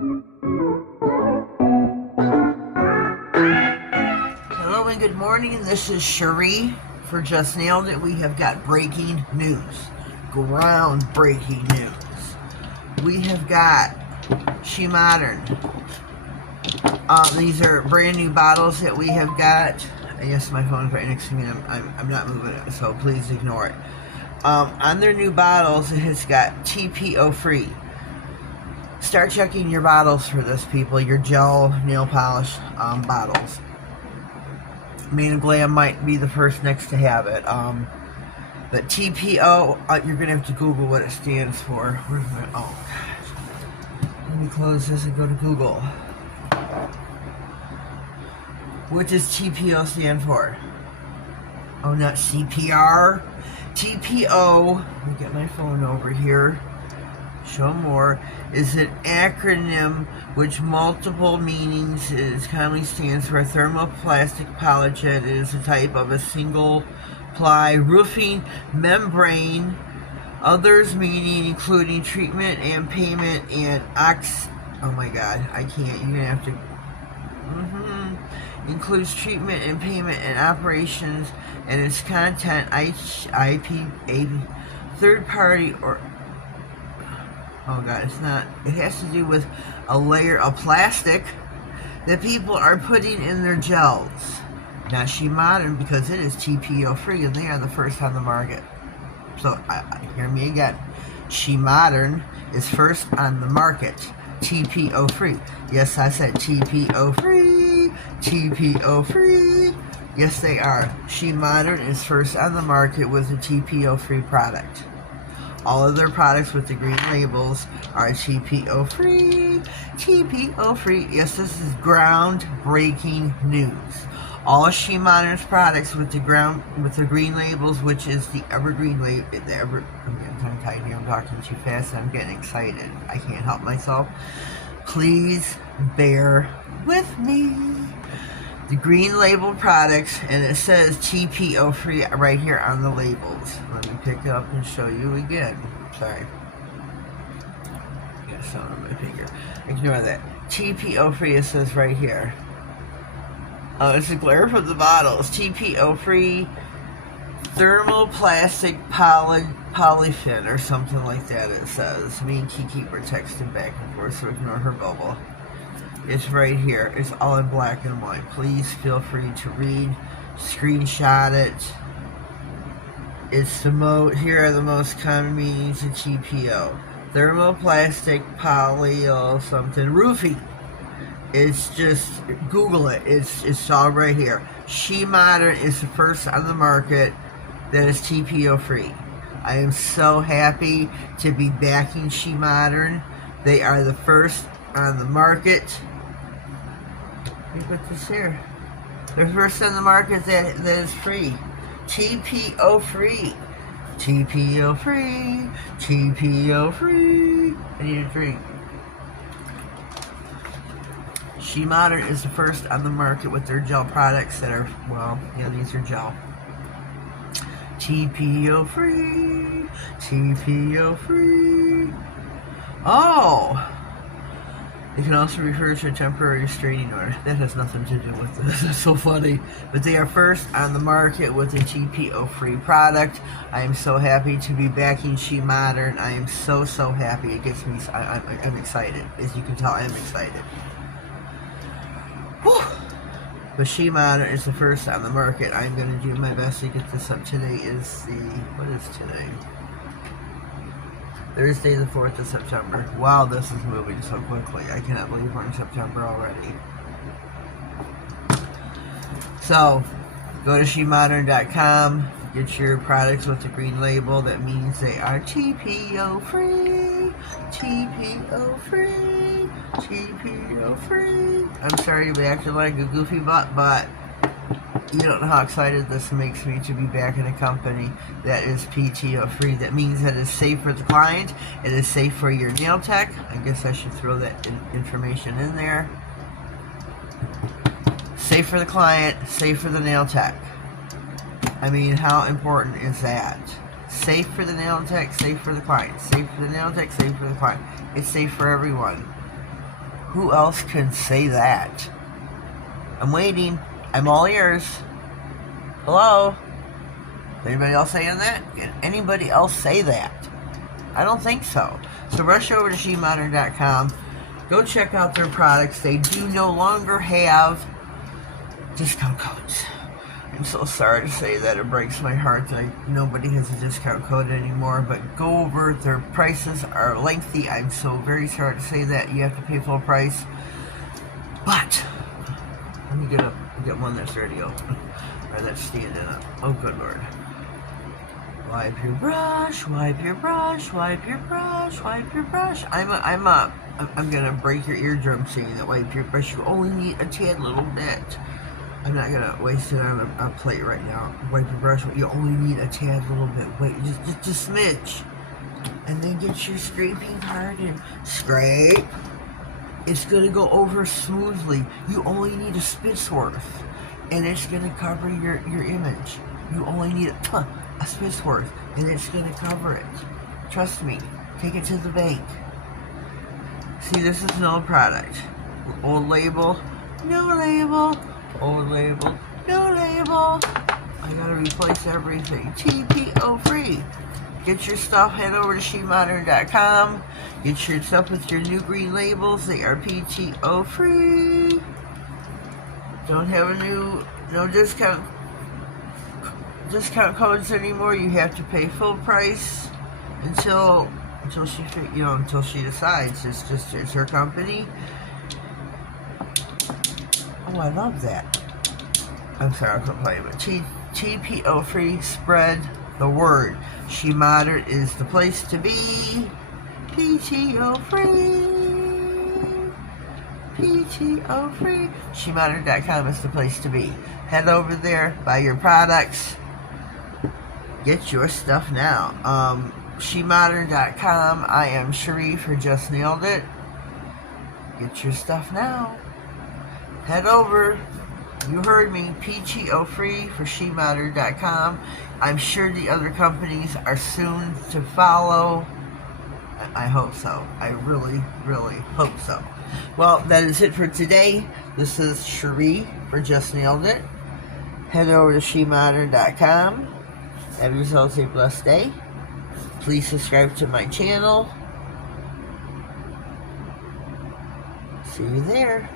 Hello and good morning. This is Cherie for Just Nailed It. We have got breaking news, groundbreaking news. We have got SheModern. These are brand new bottles that we have got. Yes, my phone's right next to me. I'm not moving it, so please ignore it. On their new bottles, it has got PTO FREE. Start checking your bottles for this, people. Your gel nail polish bottles. Glam might be the first next to have it. But TPO, you're gonna have to Google what it stands for. Where's my? Oh gosh. Let me close this and go to Google. What does TPO stand for? Oh, not CPR. TPO. Let me get my phone over here. Show more. Is an acronym which multiple meanings is commonly stands for thermoplastic polyjet. It is a type of a single ply roofing membrane. Others meaning including treatment and payment and oh my god, I can't. You're gonna have to. Includes treatment and payment and operations, and its content IP third party or. Oh god, it's not. It has to do with a layer of plastic that people are putting in their gels. Not SheModern, because it is TPO free and they are the first on the market. So, hear me again. SheModern is first on the market. TPO free. Yes, I said TPO free. TPO free. Yes, they are. SheModern is first on the market with a TPO free product. All of their products with the green labels are TPO free. TPO free. Yes, this is groundbreaking news. All of SheModern's products with the green labels, which is the evergreen label. I'm tongue-tied here. I'm talking too fast. And I'm getting excited. I can't help myself. Please bear with me. The green label products, and it says TPO free right here on the labels. Let me pick it up and show you again. Sorry. Got something on my finger. Ignore that. TPO free, it says right here. It's a glare from the bottles. TPO free thermoplastic polyfin or something like that, it says. Me and Kiki were texting back and forth, so ignore her bubble. It's right here. It's all in black and white. Please feel free to read, screenshot it. It's here are the most common meanings of TPO. Thermoplastic poly something roofing. It's just Google it. It's all right here. SheModern is the first on the market that is TPO free. I am so happy to be backing SheModern. They are the first on the market. Let me put this here. They're first on the market that is free. TPO free. TPO free. TPO free. I need a drink. SheModern is the first on the market with their gel products that are, well, yeah, these are gel. TPO free. TPO free. Oh! They can also refer to a temporary restraining order. That has nothing to do with this. That's so funny. But they are first on the market with a TPO free product. I am so happy to be backing SheModern. I am so happy. It gets me. I'm excited. As you can tell, I am excited. Whew. But SheModern is the first on the market. I'm going to do my best to get this up. Today is what is today? Thursday the 4th of September. Wow, this is moving so quickly. I cannot believe we're in September already. So, go to SheModern.com. Get your products with the green label. That means they are TPO free. TPO free. TPO free. I'm sorry to be acting like a goofy butt, but you don't know how excited this makes me to be back in a company that is PTO free. That means that it's safe for the client. It is safe for your nail tech. I guess I should throw that information in there. Safe for the client, safe for the nail tech. I mean, how important is that? Safe for the nail tech, safe for the client. Safe for the nail tech, safe for the client. It's safe for everyone. Who else can say that? I'm waiting. I'm all ears. Hello? Anybody else saying that? Can anybody else say that? I don't think so. So rush over to SheModern.com. Go check out their products. They do no longer have discount codes. I'm so sorry to say that. It breaks my heart that nobody has a discount code anymore. But go over. Their prices are lengthy. I'm so very sorry to say that. You have to pay full price. But let me get one that's ready open. Or that's standing up. Oh, good Lord. Wipe your brush, wipe your brush, wipe your brush, wipe your brush. I'm gonna break your eardrum saying that wipe your brush. You only need a tad little bit. I'm not gonna waste it on a plate right now. Wipe your brush. You only need a tad little bit. Wait, just a smidge. And then get your scraping card and scrape. It's gonna go over smoothly. You only need a spit's worth, and it's gonna cover your image. You only need a spit's worth, and it's gonna cover it. Trust me. Take it to the bank. See, this is an old product. Old label, new label. Old label, new label. I gotta replace everything. PTO free. Get your stuff, head over to SheModern.com. Get your stuff with your new green labels. They are PTO free. Don't have no discount codes anymore. You have to pay full price until she decides. It's her company. Oh, I love that. I'm sorry, I couldn't play it. But TPO free, spread the word. SheModern is the place to be. PTO free. PTO free. SheModern.com is the place to be. Head over there, buy your products. Get your stuff now. SheModern.com. I am Cherie for Just.nailedit. Get your stuff now. Head over. You heard me. PTO free for SheModern.com. I'm sure the other companies are soon to follow. I hope so. I really, really hope so. Well, that is it for today. This is Cherie for Just.nailedit. Head over to SheModern.com. Have yourselves a blessed day. Please subscribe to my channel. See you there.